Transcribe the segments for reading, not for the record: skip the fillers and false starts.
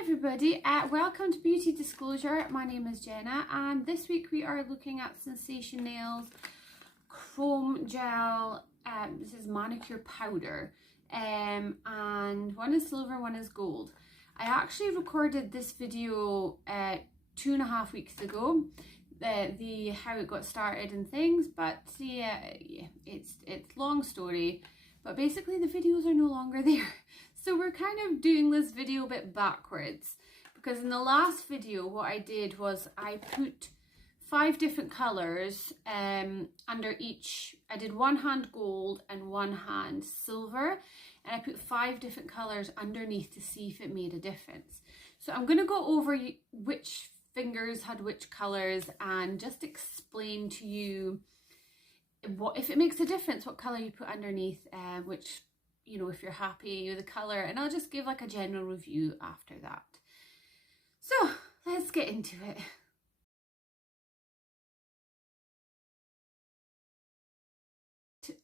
Hi everybody, welcome to Beauty Disclosure. My name is Jenna and this week we are looking at sensationails chrome gel. This is manicure powder and one is silver, one is gold. I actually recorded this video 2.5 weeks ago, the how it got started and things, but yeah, it's long story, but basically the videos are no longer there. So we're kind of doing this video a bit backwards, because in the last video what I did was I put 5 different colours under each. I did one hand gold and one hand silver, and I put 5 different colours underneath to see if it made a difference. So I'm going to go over which fingers had which colours and just explain to you what if it makes a difference, what colour you put underneath, which, you know, if you're happy with the colour, and I'll just give like a general review after that. So let's get into it.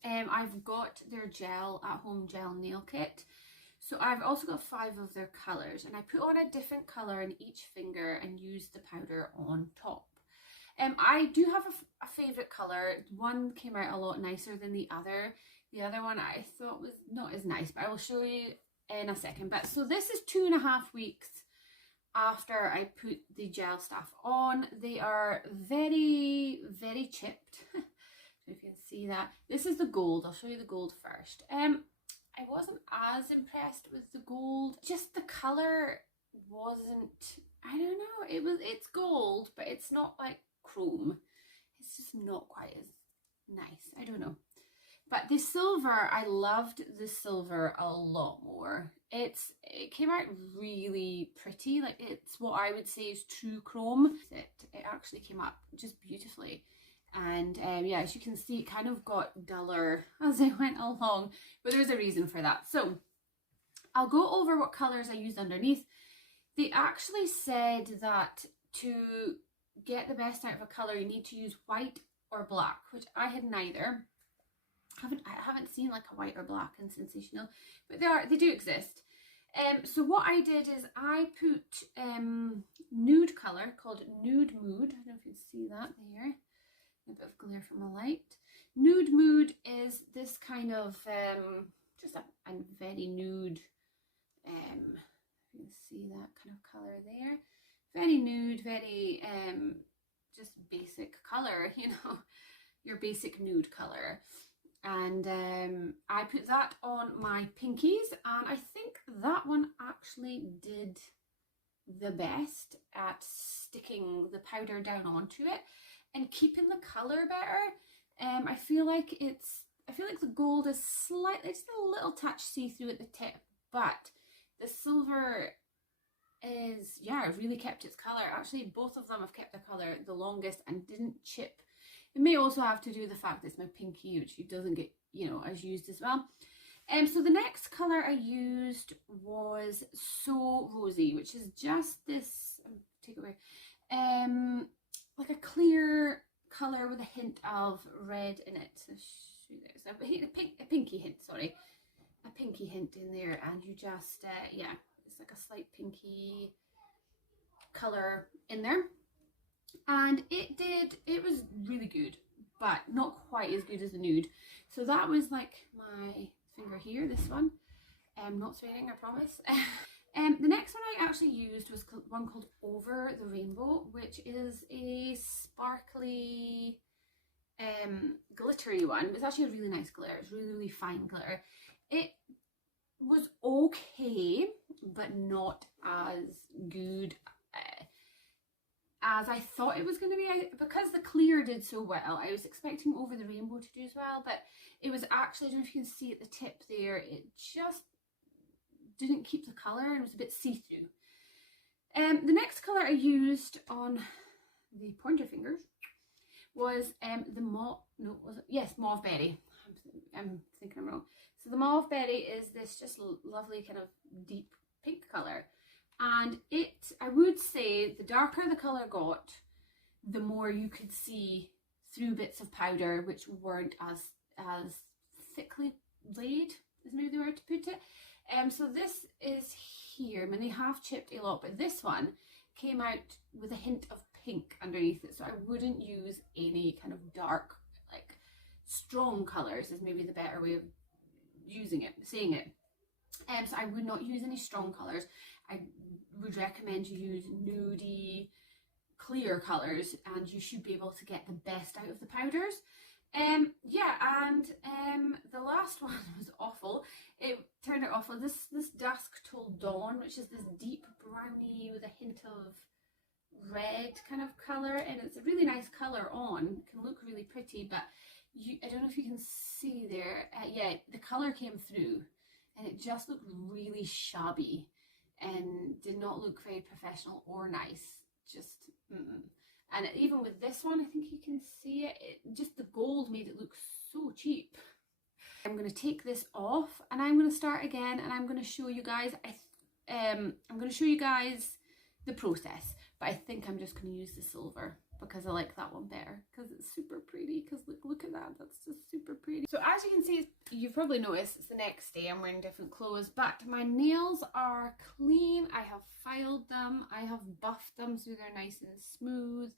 I've got their gel at home gel nail kit, so I've also got 5 of their colours, and I put on a different colour in each finger and use the powder on top. I do have a favourite colour. One came out a lot nicer than the other. The other one I thought was not as nice, but I will show you in a second. But so this is 2.5 weeks after I put the gel stuff on. They are very, very chipped. If you can see that. This is the gold. I'll show you the gold first. I wasn't as impressed with the gold. Just the colour wasn't, I don't know, it's gold, but it's not like chrome. It's just not quite as nice. I don't know. But the silver, I loved the silver a lot more. It came out really pretty. Like, it's what I would say is true chrome. It actually came up just beautifully. And yeah, as you can see, it kind of got duller as I went along, but there was a reason for that. So I'll go over what colours I used underneath. They actually said that to get the best out of a colour, you need to use white or black, which I had neither. I haven't seen like a white or black in Sensational, but they do exist. So what I did is I put nude colour called Nude Mood. I don't know if you can see that there. A bit of glare from the light. Nude Mood is this kind of just a very nude, you can see that kind of colour there. Very nude, very just basic colour, you know, your basic nude colour. And I put that on my pinkies, and I think that one actually did the best at sticking the powder down onto it and keeping the colour better. I feel like the gold is slightly, just a little touch see-through at the tip, but the silver is, yeah, it really kept its colour. Actually, both of them have kept their colour the longest and didn't chip. It may also have to do with the fact that it's my pinky, which doesn't get, you know, as used as well. So the next colour I used was So Rosy, which is just this, take it away, like a clear colour with a hint of red in it. So a pinky hint, sorry. A pinky hint in there, and you just, yeah, it's like a slight pinky colour in there. And it was really good, but not quite as good as the nude. So that was like my finger here, this one. Not swearing, I promise. The next one I actually used was one called Over the Rainbow, which is a sparkly, glittery one. It's actually a really nice glitter. It's really, really fine glitter. It was okay, but not as good as I thought it was going to be. Because the clear did so well, I was expecting Over the Rainbow to do as well, but it was actually, I don't know if you can see at the tip there, it just didn't keep the colour and it was a bit see-through. The next colour I used on the pointer fingers was the Mauve Berry. I'm thinking I'm wrong. So the Mauve Berry is this just lovely kind of deep pink colour. And I would say the darker the colour got, the more you could see through bits of powder which weren't as thickly laid, is maybe the word to put it. So this is here. I mean, they have chipped a lot, but this one came out with a hint of pink underneath it. So I wouldn't use any kind of dark, like strong colours is maybe the better way of saying it. So I would not use any strong colours. I would recommend you use nudie, clear colours, and you should be able to get the best out of the powders. The last one was awful. It turned out awful. This Dusk Till Dawn, which is this deep brownie with a hint of red kind of colour, and it's a really nice colour on. It can look really pretty, but I don't know if you can see there. Yeah, the colour came through, and it just looked really shabby and did not look very professional or nice. Just And even with this one, I think you can see it, just the gold made it look so cheap. I'm going to take this off and I'm going to start again, and I'm going to show you guys, I'm going to show you guys the process, but I think I'm just going to use the silver because I like that one better because it's super pretty. Because look at that, that's just super pretty. So as you can see, you've probably noticed it's the next day, I'm wearing different clothes, but my nails are clean. I have filed them, I have buffed them so they're nice and smooth,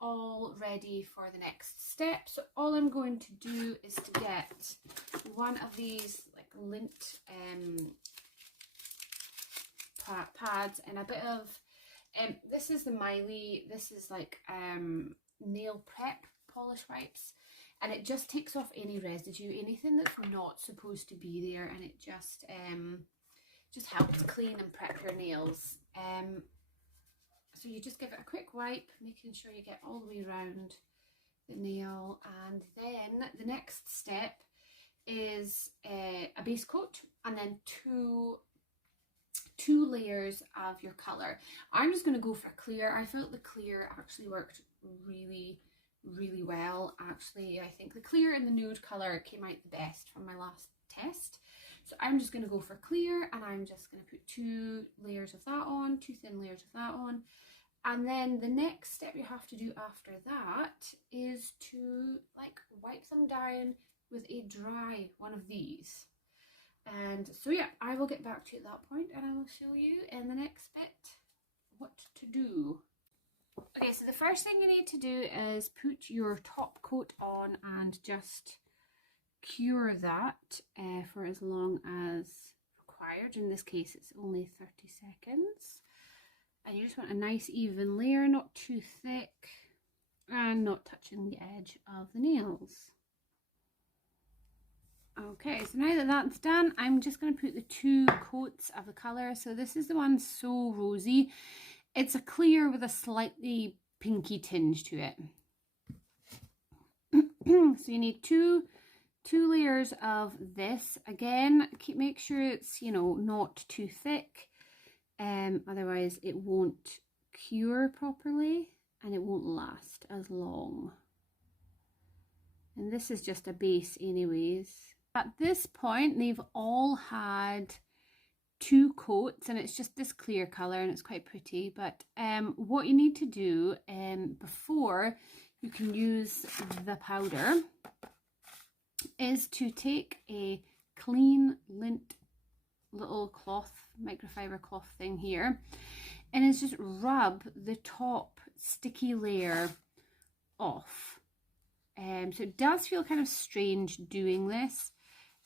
all ready for the next step. So all I'm going to do is to get one of these like lint pads and a bit of this is the Miley, this is like nail prep polish wipes, and it just takes off any residue, anything that's not supposed to be there, and it just helps clean and prep your nails. So you just give it a quick wipe, making sure you get all the way around the nail, and then the next step is a base coat and then two layers of your colour. I'm just going to go for clear. I felt the clear actually worked really well. Actually, I think the clear and the nude colour came out the best from my last test. So I'm just going to go for clear, and I'm just going to put 2 layers of that on, 2 thin layers of that on. And then the next step you have to do after that is to like wipe them down with a dry one of these. And so yeah, I will get back to you at that point and I will show you in the next bit what to do. Okay, so the first thing you need to do is put your top coat on and just cure that for as long as required. In this case, it's only 30 seconds. And you just want a nice even layer, not too thick and not touching the edge of the nails. Okay, so now that that's done, I'm just going to put the 2 coats of the colour. So this is the one So Rosy. It's a clear with a slightly pinky tinge to it. So you need two layers of this. Again, make sure it's, you know, not too thick. Otherwise it won't cure properly and it won't last as long. And this is just a base anyways. At this point, they've all had 2 coats and it's just this clear colour and it's quite pretty. But what you need to do before you can use the powder is to take a clean lint little cloth, microfiber cloth thing here, and it's just rub the top sticky layer off. So it does feel kind of strange doing this,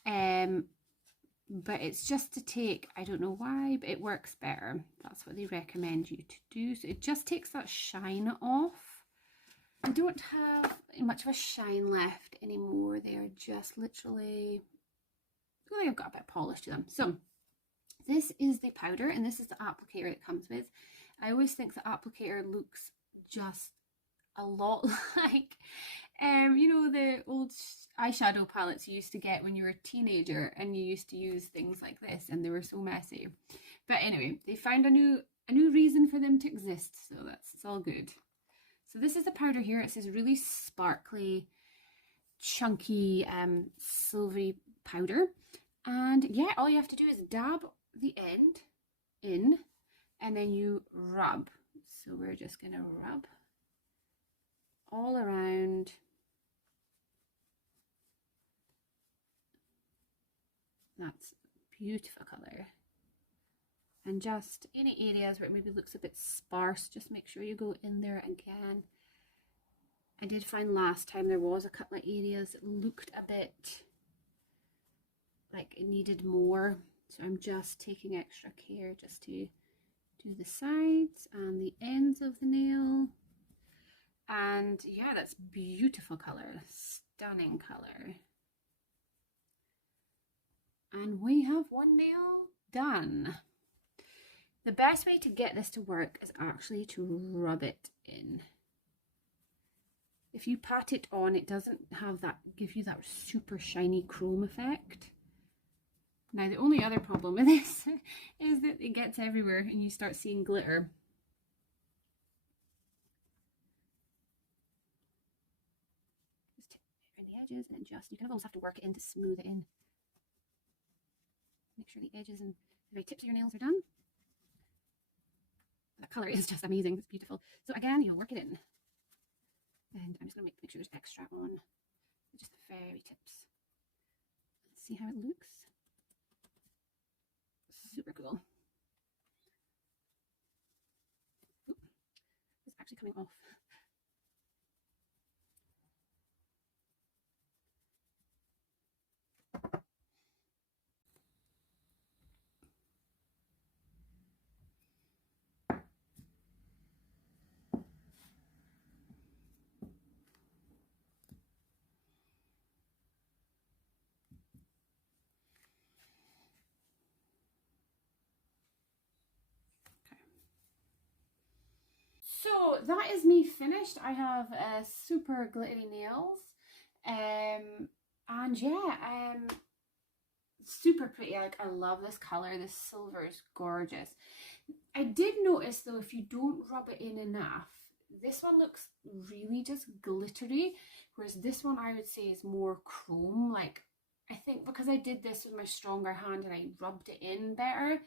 but it's just to take, I don't know why, but it works better. That's what they recommend you to do. So it just takes that shine off. I don't have much of a shine left anymore. They are just literally, I feel like I've got a bit of polish to them. So this is the powder and this is the applicator it comes with. I always think the applicator looks just a lot like you know, the old eyeshadow palettes you used to get when you were a teenager and you used to use things like this and they were so messy. But anyway, they found a new reason for them to exist, so it's all good. So this is the powder here. It says really sparkly, chunky, silvery powder. And yeah, all you have to do is dab the end in and then you rub. So we're just going to rub all around that's Beautiful colour. And just any areas where it maybe looks a bit sparse, just make sure you go in there again. I did find last time there was a couple of areas that looked a bit like it needed more. So I'm just taking extra care just to do the sides and the ends of the nail. And yeah, that's beautiful colour, stunning colour. And we have one nail done. The best way to get this to work is actually to rub it in. If you pat it on, it doesn't have that, give you that super shiny chrome effect. Now, the only other problem with this is that it gets everywhere and you start seeing glitter. Just around the edges and just, you kind of almost have to work it in to smooth it in. Make sure the edges and the very tips of your nails are done. The colour is just amazing, it's beautiful. So again, you'll work it in. And I'm just going to make sure there's extra on just the very tips. Let's see how it looks. Super cool. Oop, it's actually coming off. So that is me finished. I have super glittery nails, and yeah, super pretty. I love this color. This silver is gorgeous. I did notice though, if you don't rub it in enough, this one looks really just glittery, whereas this one I would say is more chrome. Like, I think because I did this with my stronger hand and I rubbed it in better,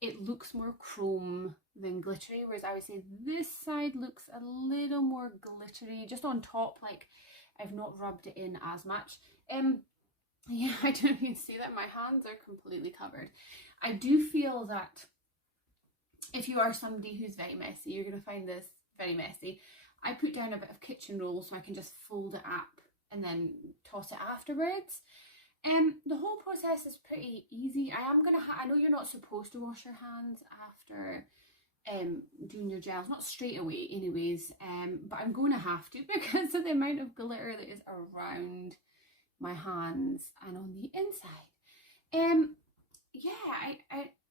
it looks more chrome than glittery, whereas I would say this side looks a little more glittery, just on top. Like, I've not rubbed it in as much. Yeah, I don't even see that my hands are completely covered. I do feel that if you are somebody who's very messy, you're going to find this very messy. I put down a bit of kitchen roll so I can just fold it up and then toss it afterwards. The whole process is pretty easy. I know you're not supposed to wash your hands after doing your gels, not straight away anyways, but I'm going to have to because of the amount of glitter that is around my hands and on the inside. Yeah,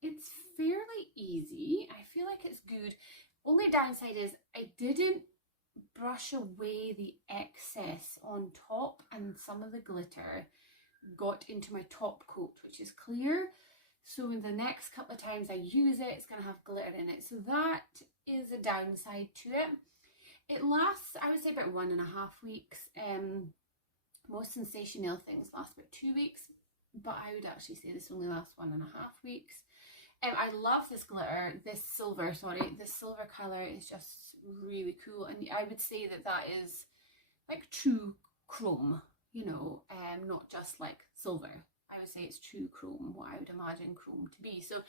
it's fairly easy. I feel like it's good. Only downside is I didn't brush away the excess on top, and some of the glitter got into my top coat, which is clear. So in the next couple of times I use it, it's going to have glitter in it. So that is a downside to it. It lasts, I would say, about 1.5 weeks. Most sensational things last about 2 weeks, but I would actually say this only lasts 1.5 weeks. I love this glitter, this silver colour is just really cool, and I would say that that is like true chrome, you know, not just like silver. I would say it's true chrome, what I would imagine chrome to be. So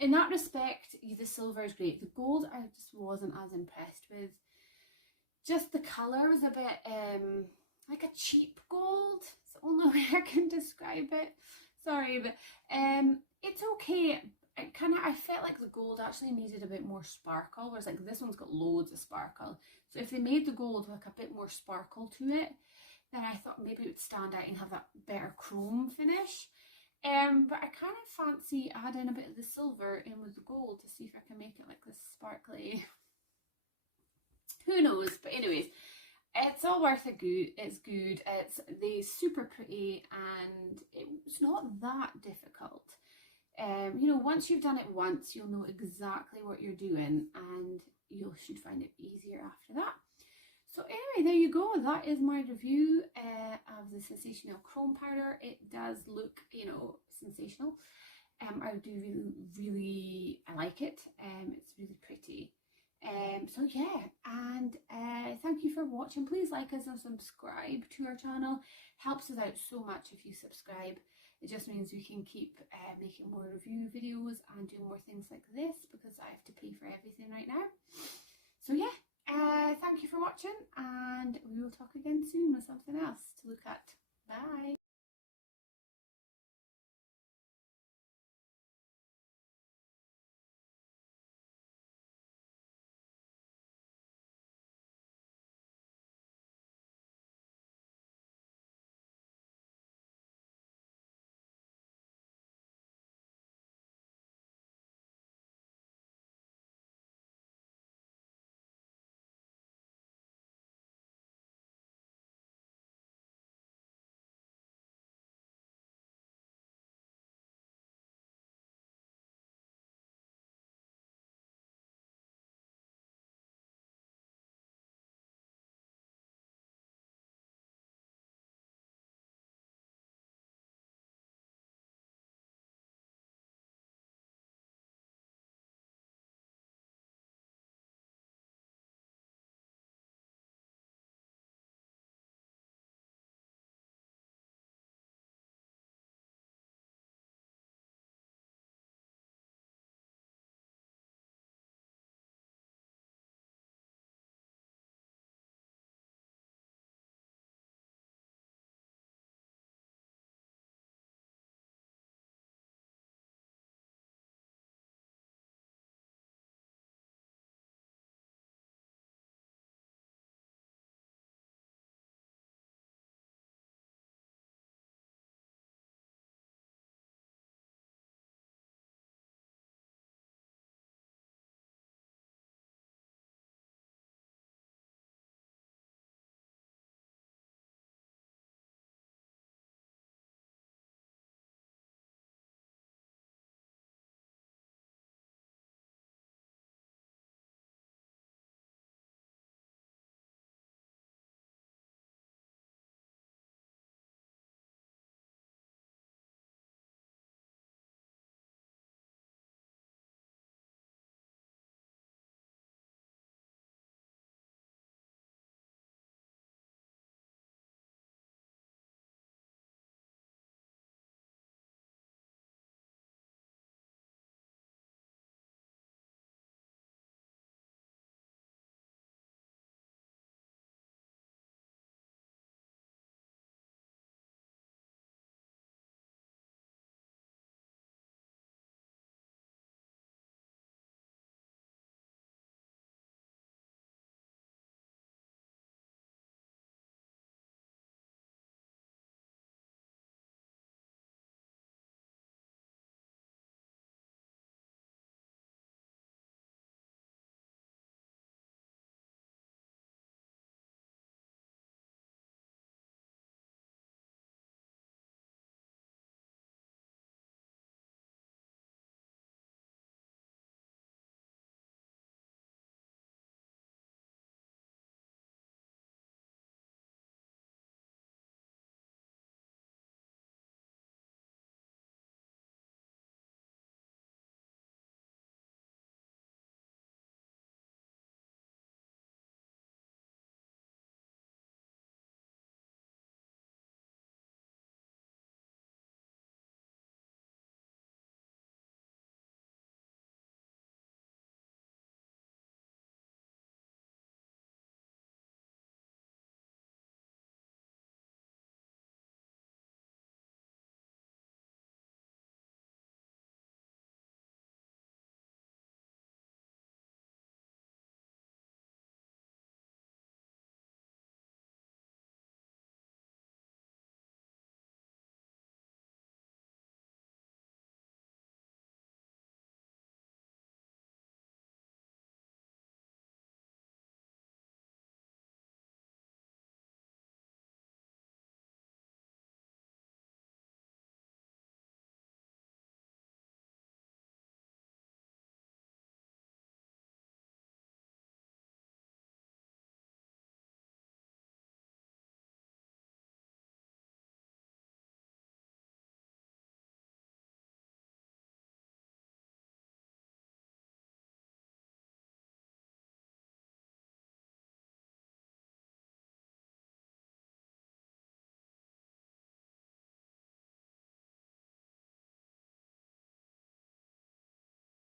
in that respect, the silver is great. The gold I just wasn't as impressed with. Just the colour was a bit like a cheap gold. It's the only way I can describe it. Sorry, but it's okay. I felt like the gold actually needed a bit more sparkle, whereas like this one's got loads of sparkle. So if they made the gold like a bit more sparkle to it, then I thought maybe it would stand out and have that better chrome finish. But I kind of fancy adding a bit of the silver in with the gold to see if I can make it like this sparkly. Who knows? But anyways, it's all worth a good. It's good. They're super pretty, and it's not that difficult. You know, once you've done it once, you'll know exactly what you're doing, and you should find it easier after that. So anyway, there you go. That is my review of the Sensational Chrome Powder. It does look, you know, sensational. I do really like it. It's really pretty. So yeah, and thank you for watching. Please like us and subscribe to our channel. Helps us out so much if you subscribe. It just means we can keep making more review videos and doing more things like this, because I have to pay for everything right now. So yeah, thank you for watching, and we will talk again soon with something else to look at. Bye.